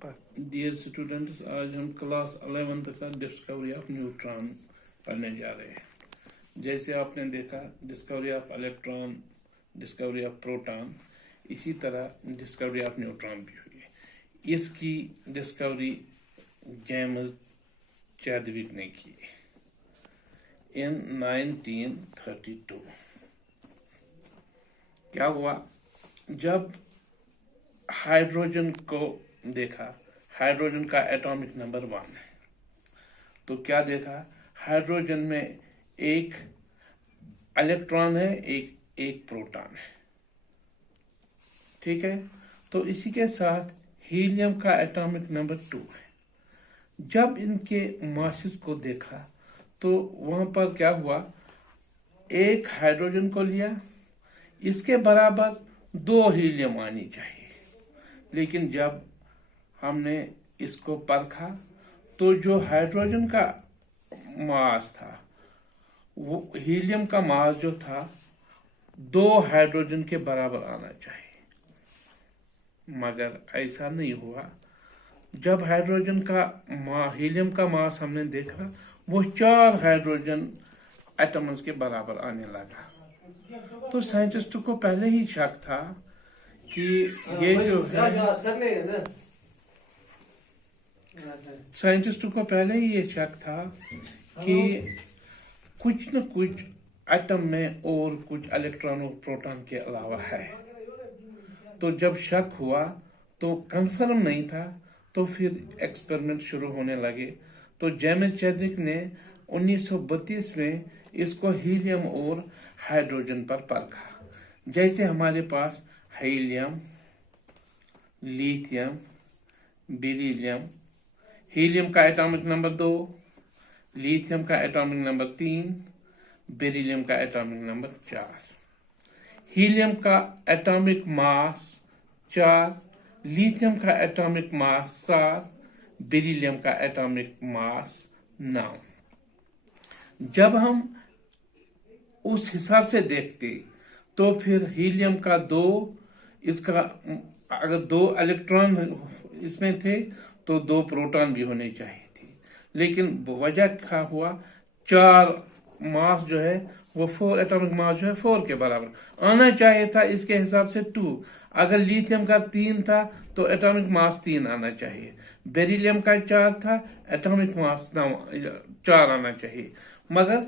Dear students, आज हम class 11th का डिस्कवरी ऑफ न्यूट्रॉन पढ़ने जा रहे हैं। जैसे आपने देखा discovery of electron, discovery of proton, इसी तरह डिस्कवरी ऑफ न्यूट्रॉन भी हुई है। इसकी डिस्कवरी जेम्स चैडविक ने की इन 1932। क्या हुआ, जब हाइड्रोजन को देखा, हाइड्रोजन का एटॉमिक नंबर 1 है, तो क्या देखा, हाइड्रोजन में एक इलेक्ट्रॉन है, एक प्रोटॉन है। ठीक है, तो इसी के साथ हीलियम का एटॉमिक नंबर 2 है। जब इनके मासेस को देखा तो वहां पर क्या हुआ, एक हाइड्रोजन को लिया, इसके बराबर 2 हीलियम आनी चाहिए, लेकिन जब हमने इसको परखा तो जो हाइड्रोजन का मास था, वो हीलियम का मास जो था 2 हाइड्रोजन के बराबर आना चाहिए, मगर ऐसा नहीं हुआ। जब हाइड्रोजन का हीलियम का मास हमने देखा, वो 4 हाइड्रोजन एटम्स के बराबर आने लगा। तो साइंटिस्ट को पहले ही शक था कि ये जो है, साइंटिस्ट को पहले ही ये शक था कि कुछ न कुछ एटम में और कुछ इलेक्ट्रॉन और प्रोटॉन के अलावा है। तो जब शक हुआ तो कंफर्म नहीं था, तो फिर एक्सपेरिमेंट शुरू होने लगे। तो जेम्स चैडविक ने 1932 में इसको हीलियम और हाइड्रोजन पर परखा। जैसे हमारे पास हीलियम, लिथियम, बेरिलियम, हीलियम का एटॉमिक नंबर 2, लिथियम का एटॉमिक नंबर 3, बेरिलियम का एटॉमिक नंबर 4। हीलियम का एटॉमिक मास 4, लिथियम का एटॉमिक मास 7, बेरिलियम का एटॉमिक मास 9। जब हम उस हिसाब से देखते तो फिर हीलियम का 2, इसका अगर 2 इलेक्ट्रॉन इसमें थे तो 2 प्रोटॉन भी होने चाहिए थी, लेकिन वजह क्या हुआ, 4 मास जो है वो 4 एटॉमिक मास जो है 4 के बराबर आना चाहिए था, इसके हिसाब से 2। अगर लिथियम का 3 था तो एटॉमिक मास 3 आना चाहिए, बेरिलियम का 4 था, एटॉमिक मास 4 आना चाहिए। मगर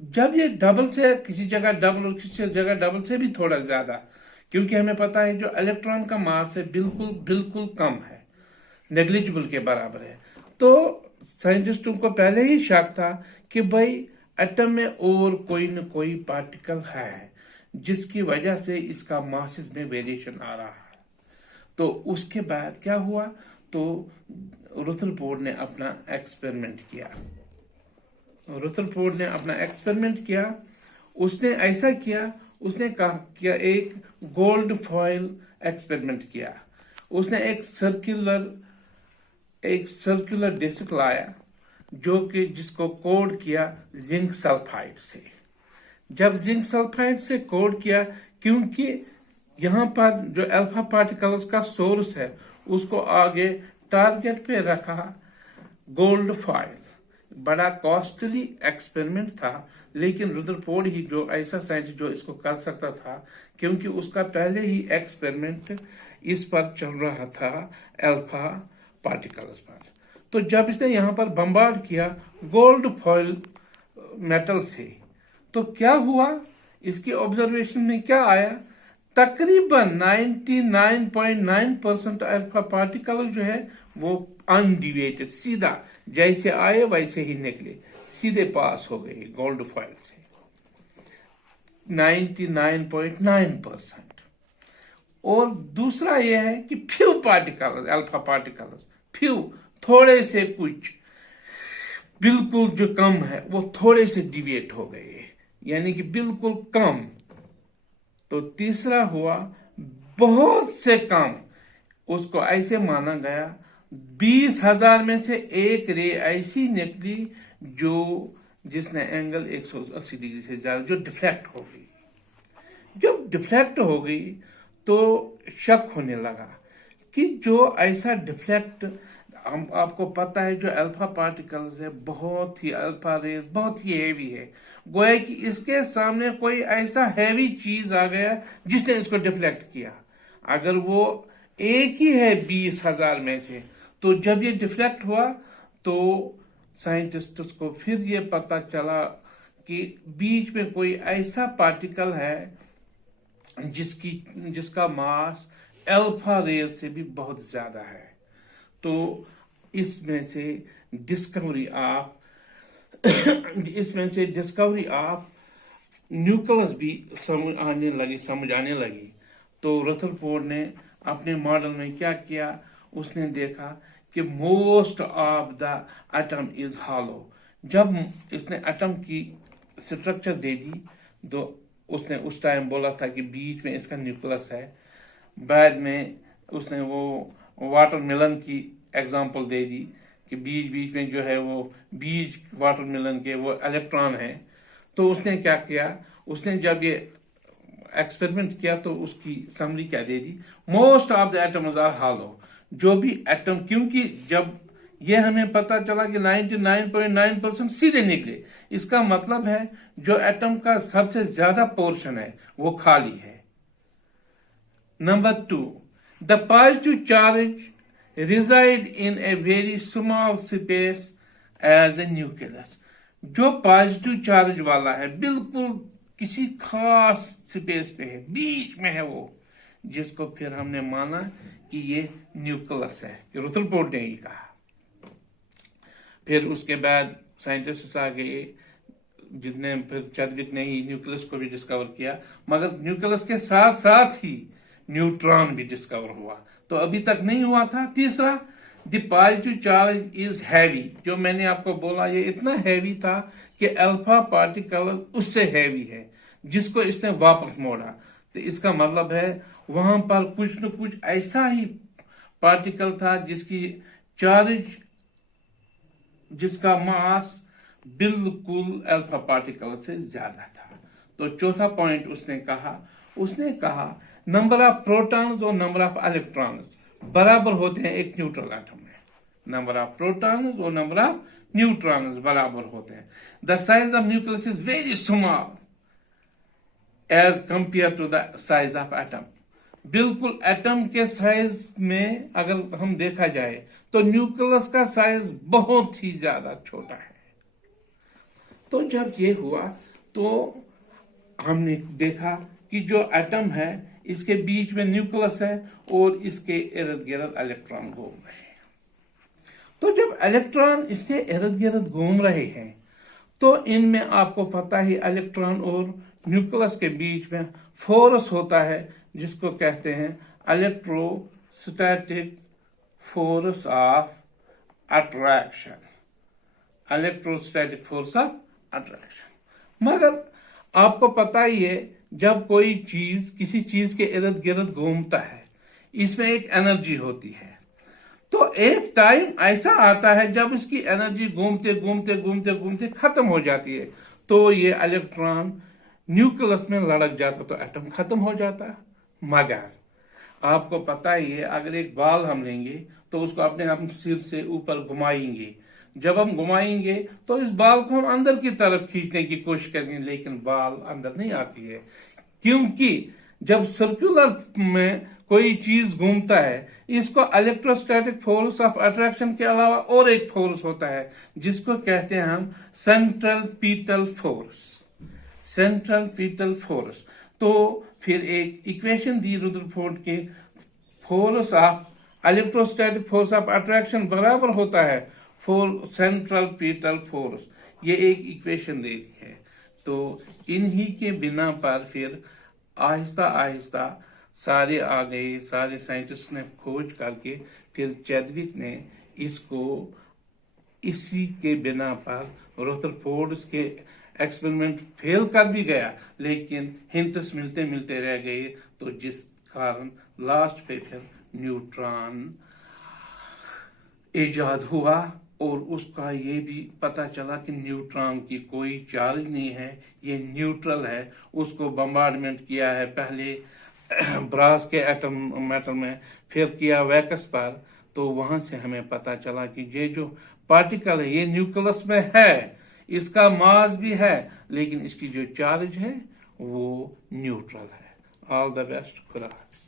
जब ये डबल से, किसी जगह डबल और किसी जगह डबल से भी थोड़ा ज्यादा, क्योंकि हमें पता है जो इलेक्ट्रॉन का मास है बिल्कुल कम है, नेग्लिजिबल के बराबर है। तो साइंटिस्टों को पहले ही शक था कि भाई एटम में और कोई न कोई पार्टिकल है जिसकी वजह से इसका मासेस में वेरिएशन आ रहा है। तो उसके बाद क्या हुआ, तो रदरफोर्ड ने अपना एक्सपेरिमेंट किया। उसने ऐसा किया, उसने कहा एक गोल्ड फॉइल एक्सपेरिमेंट किया। उसने एक सर्कुलर डिस्क लाया, जो कि जिसको कोड किया जिंक सल्फाइड से। जब जिंक सल्फाइड से कोड किया, क्योंकि यहाँ पर जो अल्फा पार्टिकल्स का सोर्स है उसको आगे टारगेट पे रखा गोल्ड फॉइल। बड़ा कॉस्टली एक्सपेरिमेंट था, लेकिन रदरफोर्ड ही जो ऐसा साइंटिस्ट जो इसको कर सकता था, क्योंकि उसका पहले ही एक्सपेरिमेंट इस पर चल रहा था, अल्फा पार्टिकल्स पर। तो जब इसने यहाँ पर बम्बार्ड किया गोल्ड फॉइल मेटल से, तो क्या हुआ, इसकी ऑब्जर्वेशन में क्या आया, तकरीबन 99.9% अल्फा पार्टिकल जो है वो अनडिविएटेड, सीधा जैसे आए वैसे ही निकले, सीधे पास हो गए गोल्ड फॉइल से 99.9%। और दूसरा यह है कि few particles, alpha particles, few, थोड़े से, कुछ बिल्कुल जो कम है वो थोड़े से डिविएट हो गए, यानी कि बिल्कुल कम। तो तीसरा हुआ बहुत से कम, उसको ऐसे माना गया 20,000 में से एक रे ऐसी निकली जिसने एंगल 180 डिग्री से ज्यादा, जो डिफ्लेक्ट हो गई। जब डिफ्लेक्ट हो गई तो शक होने लगा कि जो ऐसा डिफ्लेक्ट, हम आपको पता है जो अल्फा पार्टिकल्स है बहुत ही, अल्फा रेज बहुत ही हैवी है, गोया कि इसके सामने कोई ऐसा हैवी चीज आ गया जिसने इसको डिफ्लेक्ट किया। अगर वो एक ही है 20,000 में से, तो जब ये डिफ्लेक्ट हुआ तो साइंटिस्ट्स को फिर ये पता चला कि बीच में कोई ऐसा पार्टिकल है जिसका मास अल्फा रेज से भी बहुत ज्यादा है। तो इसमें से डिस्कवरी ऑफ न्यूक्लियस भी समझ आने लगी। तो रदरफोर्ड ने अपने मॉडल में क्या किया, उसने देखा कि most of the atom is hollow. जब इसने एटम की स्ट्रक्चर दे दी तो उसने उस टाइम बोला था कि बीच में इसका न्यूक्लियस है। बाद में उसने वो वाटरमेलन की एग्जांपल दे दी कि बीच बीच में जो है वो बीज वाटरमेलन के वो इलेक्ट्रॉन है। तो उसने क्या किया, उसने जब ये एक्सपेरिमेंट किया तो उसकी समरी क्या दे दी, most of the atoms are hollow. जो भी एटम, क्योंकि जब ये हमें पता चला कि 99.9% सीधे निकले, इसका मतलब है जो एटम का सबसे ज्यादा पोर्शन है वो खाली है। Number 2, the positive charge reside in a very small space as a nucleus. जो पॉजिटिव चार्ज वाला है बिल्कुल किसी खास स्पेस पे है, बीच में है वो, जिसको फिर हमने माना कि ये न्यूक्लियस है, कि रदरफोर्ड ने ही कहा। फिर उसके बाद साइंटिस्ट आ गए जिसने, फिर चैडविक ने ही न्यूक्लियस को भी डिस्कवर किया, मगर न्यूक्लियस के साथ साथ ही न्यूट्रॉन भी डिस्कवर हुआ, तो अभी तक नहीं हुआ था। तीसरा, the positive charge is heavy. जो मैंने आपको बोला ये इतना हैवी था कि अल्फा पार्टिकल उससे हैवी है, जिसको इसने वापस मोड़ा। तो इसका मतलब है वहां पर कुछ न कुछ ऐसा ही पार्टिकल था जिसका मास बिल्कुल अल्फा पार्टिकल से ज्यादा था। तो चौथा पॉइंट उसने कहा नंबर ऑफ प्रोटॉन्स और नंबर ऑफ इलेक्ट्रॉन्स बराबर होते हैं एक न्यूट्रल एटम में। नंबर ऑफ प्रोटॉन्स और नंबर ऑफ न्यूट्रॉन्स बराबर होते हैं। The size of nucleus is very small as compare to the size of atom. बिल्कुल एटम के साइज में अगर हम देखा जाए तो न्यूक्लियस का साइज बहुत ही ज्यादा छोटा है। तो जब ये हुआ तो हमने देखा कि जो एटम है इसके बीच में न्यूक्लियस है और इसके इर्द गिर्द इलेक्ट्रॉन घूम रहे हैं। तो जब इलेक्ट्रॉन इसके इर्द गिर्द घूम रहे हैं तो इनमें आपको पता ही इलेक्ट्रॉन और न्यूक्लियस के बीच में फोर्स होता है जिसको कहते हैं electrostatic force of attraction. Electrostatic force of attraction. मगर आपको पता ही है जब कोई चीज किसी चीज के इर्द गिर्द घूमता है इसमें एक एनर्जी होती है। तो एक टाइम ऐसा आता है जब इसकी एनर्जी घूमते घूमते घूमते घूमते खत्म हो जाती है, तो ये इलेक्ट्रॉन न्यूक्लियस में लड़क जाता तो एटम खत्म हो जाता। मगर आपको पता ही है अगर एक बाल हम लेंगे तो उसको अपने सिर से ऊपर घुमाएंगे, जब हम घुमाएंगे तो इस बाल को हम अंदर की तरफ खींचने की कोशिश करेंगे, लेकिन बाल अंदर नहीं आती है, क्योंकि जब सर्कुलर में कोई चीज घूमता है इसको इलेक्ट्रोस्टैटिक फोर्स ऑफ अट्रैक्शन के अलावा और एक फोर्स होता है जिसको कहते हैं हम सेंट्रीपिटल फोर्स। Centripetal force. तो फिर एक इक्वेशन दी रदरफोर्ड के, force of electrostatic force of attraction बराबर होता है सेंट्रीपिटल फोर्स। ये एक इक्वेशन दे दी है। तो इन्हीं के बिना पर फिर आहिस्ता आहिस्ता सारे आ गए, सारे साइंटिस्ट ने खोज करके फिर चैडविक ने इसको इसी के बिना पर रदरफोर्ड के एक्सपेरिमेंट फेल कर भी गया, लेकिन हिंट्स मिलते मिलते रह गए, तो जिस कारण लास्ट पे फिर न्यूट्रॉन इजाद हुआ और उसका ये भी पता चला कि न्यूट्रॉन की कोई चार्ज नहीं है, ये न्यूट्रल है। उसको बम्बार्डमेंट किया है पहले ब्रास के एटम मेटल में फिर किया वैक्स पर, तो वहां से हमें पता चला कि ये जो पार्टिकल है ये न्यूक्लियस में है, इसका मास भी है, लेकिन इसकी जो चार्ज है वो न्यूट्रल है। ऑल द बेस्ट, खुदा हाफिज।